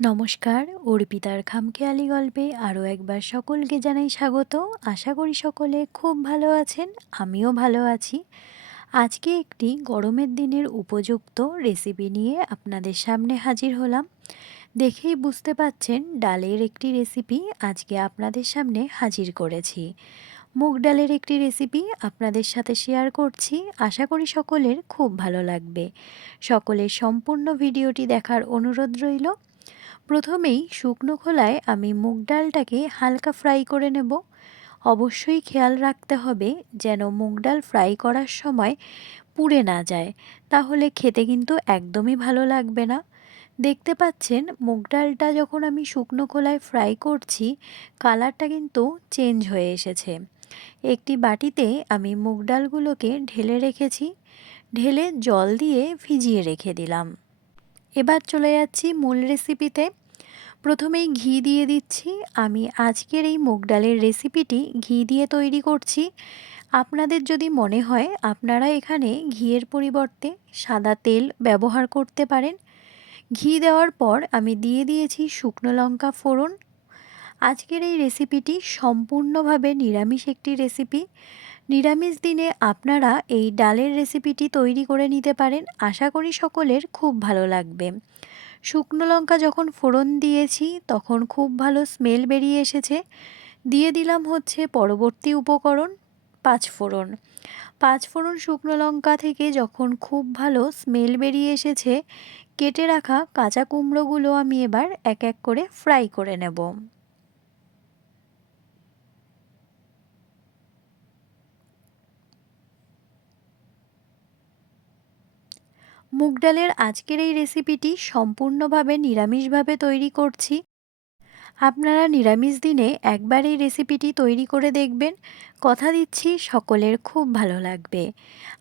নমস্কার, অর্পিতার খামখেয়ালি গল্পে আরও একবার সকলকে জানাই স্বাগত। আশা করি সকলে খুব ভালো আছেন, আমিও ভালো আছি। আজকে একটি গরমের দিনের উপযুক্ত রেসিপি নিয়ে আপনাদের সামনে হাজির হলাম। দেখেই বুঝতে পাচ্ছেন ডালের একটি রেসিপি আজকে আপনাদের সামনে হাজির করেছি। মুগ ডালের একটি রেসিপি আপনাদের সাথে শেয়ার করছি, আশা করি সকলের খুব ভালো লাগবে। সকলের সম্পূর্ণ ভিডিওটি দেখার অনুরোধ রইল। প্রথমেই শুকনো খোলায় আমি মুগ ডালটাকে হালকা ফ্রাই করে নেব। অবশ্যই খেয়াল রাখতে হবে যেন মুগ ডাল ফ্রাই করার সময় পুড়ে না যায়, তাহলে খেতে কিন্তু একদমই ভালো লাগবে না। দেখতে পাচ্ছেন, মুগ ডালটা যখন আমি শুকনো খোলায় ফ্রাই করছি, কালারটা কিন্তু চেঞ্জ হয়ে এসেছে। একটি বাটিতে আমি মুগ ডালগুলোকে ঢেলে রেখেছি। ঢেলে জল দিয়ে ভিজিয়ে রেখে দিলাম। এবার চলে যাচ্ছি মূল রেসিপিতে প্রথমেই ঘি দিয়ে দিচ্ছি। আমি আজকের এই মুগ ডালের রেসিপিটি ঘি দিয়ে তৈরি করছি। আপনাদের যদি মনে হয় আপনারা এখানে ঘিয়ের পরিবর্তে সাদা তেল ব্যবহার করতে পারেন। ঘি দেওয়ার পর আমি দিয়ে দিয়েছি শুকনো লঙ্কা ফোড়ন। আজকের এই রেসিপিটি সম্পূর্ণভাবে নিরামিষ একটি রেসিপি নিরামিষ দিনে আপনারা এই ডালের রেসিপিটি তৈরি করে নিতে পারেন। আশা করি সকলের খুব ভালো লাগবে। শুকনো লঙ্কা যখন ফোড়ন দিয়েছি, তখন খুব ভালো স্মেল বেরিয়ে এসেছে। দিয়ে দিলাম হচ্ছে পরবর্তী উপকরণ, পাঁচ ফোড়ন। পাঁচ ফোড়ন শুকনো লঙ্কা থেকে যখন খুব ভালো স্মেল বেরিয়ে এসেছে, কেটে রাখা কাঁচা কুমড়োগুলো আমি এবার এক এক করে ফ্রাই করে নেব। মুগ ডালের আজকের এই রেসিপিটি সম্পূর্ণভাবে নিরামিষভাবে তৈরি করছি। আপনারা নিরামিষ দিনে একবার এই রেসিপিটি তৈরি করে দেখবেন। কথা দিচ্ছি, সকলের খুব ভালো লাগবে।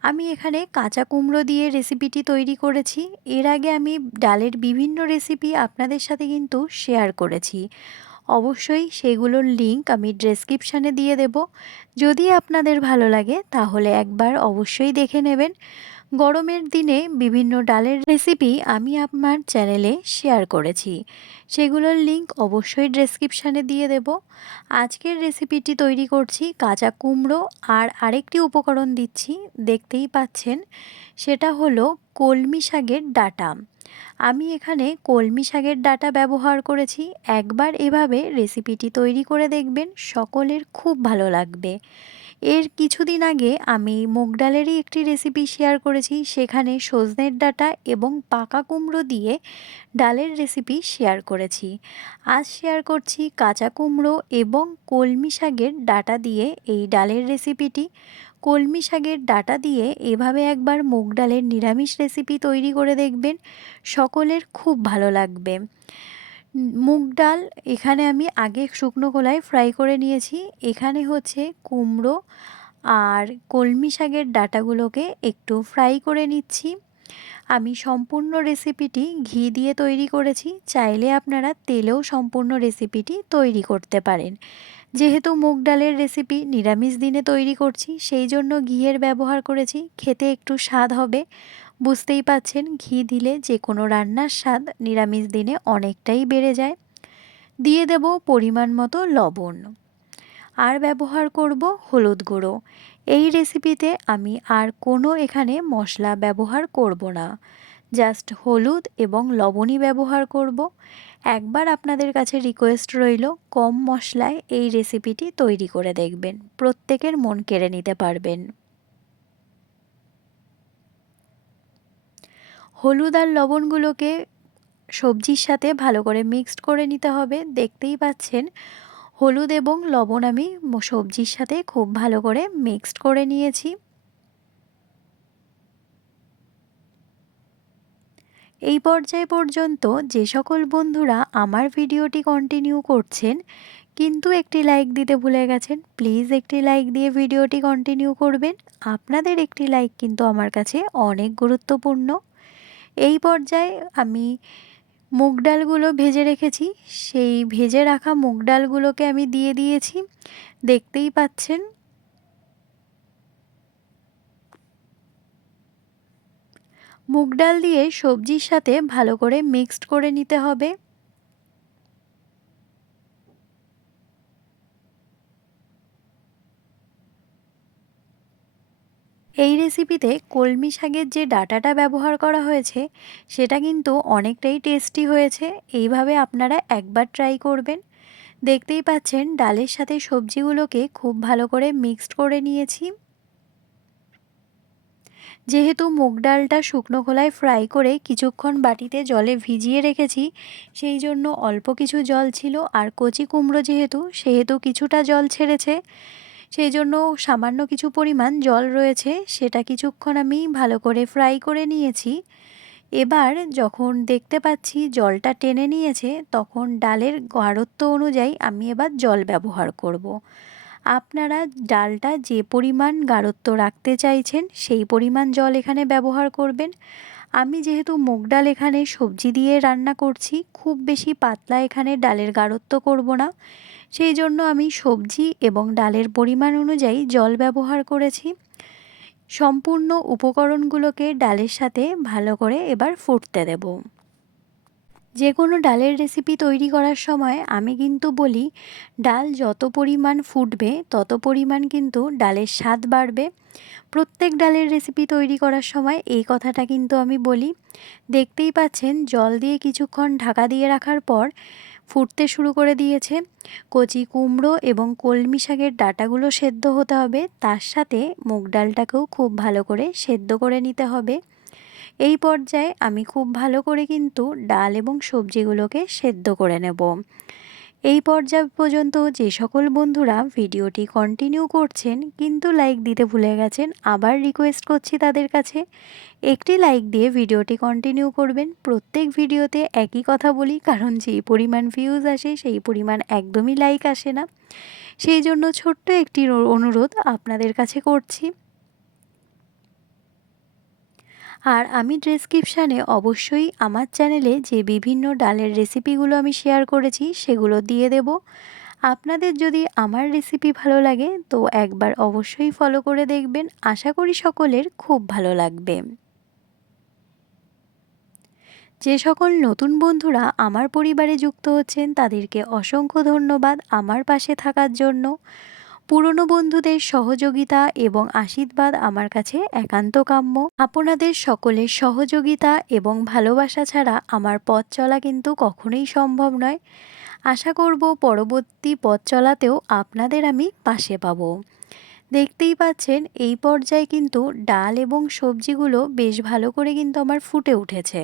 আমি এখানে কাঁচা কুমড়ো দিয়ে রেসিপিটি তৈরি করেছি। এর আগে আমি ডালের বিভিন্ন রেসিপি আপনাদের সাথে কিন্তু শেয়ার করেছি। অবশ্যই সেগুলোর লিংক আমি ডেসক্রিপশানে দিয়ে দেব। যদি আপনাদের ভালো লাগে, তাহলে একবার অবশ্যই দেখে নেবেন। গরমের দিনে বিভিন্ন ডালের রেসিপি আমি আমার চ্যানেলে শেয়ার করেছি। সেগুলোর লিংক অবশ্যই ডেসক্রিপশানে দিয়ে দেব। আজকের রেসিপিটি তৈরি করছি কাঁচা কুমড়ো আর আরেকটি উপকরণ দিচ্ছি, দেখতেই পাচ্ছেন, সেটা হলো কলমি শাকের ডাটা। আমি এখানে কলমি শাকের ডাটা ব্যবহার করেছি, একবার এভাবে রেসিপিটি তৈরি করে দেখবেন, সকলের খুব ভালো লাগবে। এর কিছুদিন আগে আমি মুগ ডালেরই একটি রেসিপি শেয়ার করেছি। সেখানে সজনের ডাঁটা এবং পাকা কুমড়ো দিয়ে ডালের রেসিপি শেয়ার করেছি। আজ শেয়ার করছি কাঁচা কুমড়ো এবং কলমি শাকের ডাটা দিয়ে এই ডালের রেসিপিটি কলমি শাকের ডাটা দিয়ে এভাবে একবার মুগ ডালের নিরামিষ রেসিপি তৈরি করে দেখবেন। সকলের খুব ভালো লাগবে। মুগ ডাল এখানে আমি আগে শুকনো কলাই ফ্রাই করে নিয়েছি। এখানে হচ্ছে কুমড়ো আর কলমি শাকের ডাটাগুলোকে একটু ফ্রাই করে নিচ্ছি। আমি সম্পূর্ণ রেসিপিটি ঘি দিয়ে তৈরি করেছি। চাইলে আপনারা তেলেও সম্পূর্ণ রেসিপিটি তৈরি করতে পারেন। যেহেতু মুগ ডালের রেসিপি নিরামিষ দিনে তৈরি করছি, সেই জন্য ঘিয়ের ব্যবহার করেছি। খেতে একটু স্বাদ হবে। বুঝতেই পাচ্ছেন ঘি দিলে যে কোনো রান্নার স্বাদ নিরামিষ দিনে অনেকটাই বেড়ে যায়। দিয়ে দেব পরিমাণ মতো লবণ। আর ব্যবহার করব হলুদ গুঁড়ো। এই রেসিপিতে আমি আর কোনো এখানে মশলা ব্যবহার করব না। জাস্ট হলুদ এবং লবণই ব্যবহার করব। একবার আপনাদের কাছে রিকোয়েস্ট রইল, কম মশলায় এই রেসিপিটি তৈরি করে দেখবেন। প্রত্যেকের মন কেড়ে নিতে পারবেন। হলুদ আর লবণগুলোকে সবজির সাথে ভালো করে মিক্সড করে নিতে হবে। দেখতেই পাচ্ছেন, হলুদ এবং লবণ আমি সবজির সাথে খুব ভালো করে মিক্সড করে নিয়েছি। এই পর্যায় পর্যন্ত যে সকল বন্ধুরা আমার ভিডিওটি কন্টিনিউ করছেন, কিন্তু একটি লাইক দিতে ভুলে গেছেন প্লিজ একটি লাইক দিয়ে ভিডিওটি কন্টিনিউ করবেন। আপনাদের একটি লাইক কিন্তু আমার কাছে অনেক গুরুত্বপূর্ণ। এই পর্যায়ে আমি মুগ ডালগুলো ভেজে রেখেছি। সেই ভেজে রাখা মুগ ডালগুলোকে আমি দিয়ে দিয়েছি। দেখতেই পাচ্ছেন। মুগ ডাল দিয়ে সবজির সাথে ভালো করে মিক্সড করে নিতে হবে। এই রেসিপিতে কলমি শাকের যে ডাটাটা ব্যবহার করা হয়েছে, সেটা কিন্তু অনেকটাই টেস্টি হয়েছে। এইভাবে আপনারা একবার ট্রাই করবেন। দেখতেই পাচ্ছেন, ডালের সাথে সবজিগুলোকে খুব ভালো করে মিক্সড করে নিয়েছি। যেহেতু মুগ ডালটা শুকনো খোলায় ফ্রাই করে কিছুক্ষণ বাটিতে জলে ভিজিয়ে রেখেছি, সেই জন্য অল্প কিছু জল ছিল। আর কচি কুমড়ো যেহেতু, সেহেতু কিছুটা জল ছেড়েছে। সেই জন্য সামান্য কিছু পরিমাণ জল রয়েছে, সেটা কিছুক্ষণ আমি ভালো করে ফ্রাই করে নিয়েছি এবার যখন দেখতে পাচ্ছি জলটা টেনে নিয়েছে, তখন ডালের গাঢ়ত্ব অনুযায়ী আমি এবার জল ব্যবহার করব। আপনারা ডালটা যে পরিমাণ গাঢ়ত্ব রাখতে চাইছেন, সেই পরিমাণ জল এখানে ব্যবহার করবেন আমি যেহেতু মুগ ডাল এখানে সবজি দিয়ে রান্না করছি, খুব বেশি পাতলা এখানে ডালের গাঢ়ত্ব করব না। সেই জন্য আমি সবজি এবং ডালের পরিমাণ অনুযায়ী জল ব্যবহার করেছি। সম্পূর্ণ উপকরণগুলোকে ডালের সাথে ভালো করে এবার ফুটতে দেব। যে কোনো ডালের রেসিপি তৈরি করার সময় আমি কিন্তু বলি, ডাল যত পরিমাণ ফুটবে, তত পরিমাণ কিন্তু ডালের স্বাদ বাড়বে। প্রত্যেক ডালের রেসিপি তৈরি করার সময় এই কথাটা কিন্তু আমি বলি। দেখতেই পাচ্ছেন, জল দিয়ে কিছুক্ষণ ঢাকা দিয়ে রাখার পর ফুটতে শুরু করে দিয়েছে। কচি কুমড়ো এবং কলমি শাকের ডাটাগুলো সেদ্ধ হতে হবে। তার সাথে মুগ ডালটাকেও খুব ভালো করে সেদ্ধ করে নিতে হবে। এই পর্যায়ে আমি খুব ভালো করে কিন্তু ডাল এবং সবজিগুলোকে সেদ্ধ করে নেব। এই পর্যায় পর্যন্ত যে সকল বন্ধুরা ভিডিওটি কন্টিনিউ করছেন কিন্তু লাইক দিতে ভুলে গেছেন, আবার রিকোয়েস্ট করছি তাদের কাছে, একটি লাইক দিয়ে ভিডিওটি কন্টিনিউ করবেন। প্রত্যেক ভিডিওতে একই কথা বলি, কারণ যেই পরিমাণ ভিউজ আসে, সেই পরিমাণ একদমই লাইক আসে না। সেই জন্য ছোট্ট একটি অনুরোধ আপনাদের কাছে করছি। আর আমি ডেসক্রিপশানে অবশ্যই আমার চ্যানেলে যে বিভিন্ন ডালের রেসিপিগুলো আমি শেয়ার করেছি, সেগুলো দিয়ে দেব। আপনাদের যদি আমার রেসিপি ভালো লাগে, তো একবার অবশ্যই ফলো করে দেখবেন। আশা করি সকলের খুব ভালো লাগবে। যে সকল নতুন বন্ধুরা আমার পরিবারে যুক্ত হচ্ছেন, তাদেরকে অসংখ্য ধন্যবাদ আমার পাশে থাকার জন্য। পুরনো বন্ধুদের সহযোগিতা এবং আশীর্বাদ আমার কাছে একান্ত কাম্য। আপনাদের সকলের সহযোগিতা এবং ভালোবাসা ছাড়া আমার পথ চলা কিন্তু কখনোই সম্ভব নয়। আশা করব পরবর্তী পথ চলাতেও আপনাদের আমি পাশে পাব। দেখতেই পাচ্ছেন, এই পর্যায়ে কিন্তু ডাল এবং সবজিগুলো বেশ ভালো করে কিন্তু আমার ফুটে উঠেছে।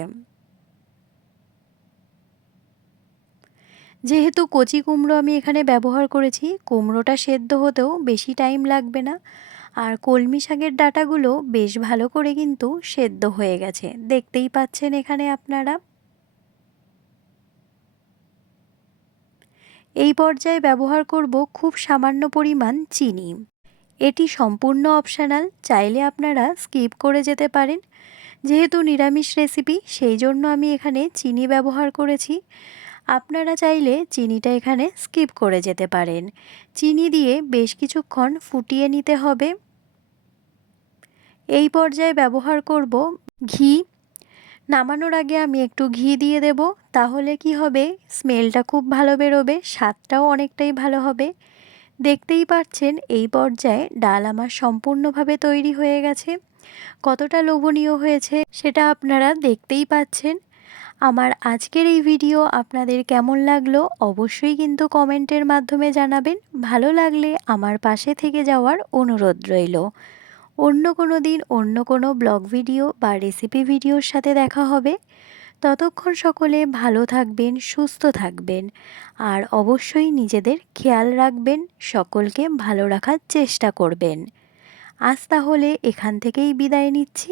যেহেতু কচি কুমড়ো আমি এখানে ব্যবহার করেছি, কুমড়োটা সেদ্ধ হতেও বেশি টাইম লাগবে না। আর কলমি শাকের ডাটাগুলো বেশ ভালো করে কিন্তু সেদ্ধ হয়ে গেছে। দেখতেই পাচ্ছেন এখানে আপনারা। এই পর্যায়ে ব্যবহার করব খুব সামান্য পরিমাণ চিনি। এটি সম্পূর্ণ অপশানাল, চাইলে আপনারা স্কিপ করে যেতে পারেন। যেহেতু নিরামিষ রেসিপি, সেই জন্য আমি এখানে চিনি ব্যবহার করেছি। আপনারা চাইলে চিনিটা এখানে স্কিপ করে যেতে পারেন। চিনি দিয়ে বেশ কিছুক্ষণ ফুটিয়ে নিতে হবে। এই পর্যায়ে ব্যবহার করব ঘি। নামানোর আগে আমি একটু ঘি দিয়ে দেব, তাহলে কি হবে? স্মেলটা খুব ভালো বেরোবে, স্বাদটাও অনেকটাই ভালো হবে। দেখতেই পাচ্ছেন, এই পর্যায়ে ডাল আমার সম্পূর্ণভাবে তৈরি হয়ে গেছে। কতটা লোভনীয় হয়েছে সেটা আপনারা দেখতেই পাচ্ছেন। আমার আজকের এই ভিডিও আপনাদের কেমন লাগল অবশ্যই কিন্তু কমেন্টের মাধ্যমে জানাবেন। ভালো লাগলে আমার পাশে থেকে যাওয়ার অনুরোধ রইল। অন্য কোনো দিন অন্য কোনো ব্লগ ভিডিও বা রেসিপি ভিডিওর সাথে দেখা হবে। ততক্ষণ সকলে ভালো থাকবেন, সুস্থ থাকবেন। আর অবশ্যই নিজেদের খেয়াল রাখবেন, সকলকে ভালো রাখার চেষ্টা করবেন। আজ তাহলে এখান থেকেই বিদায় নিচ্ছি।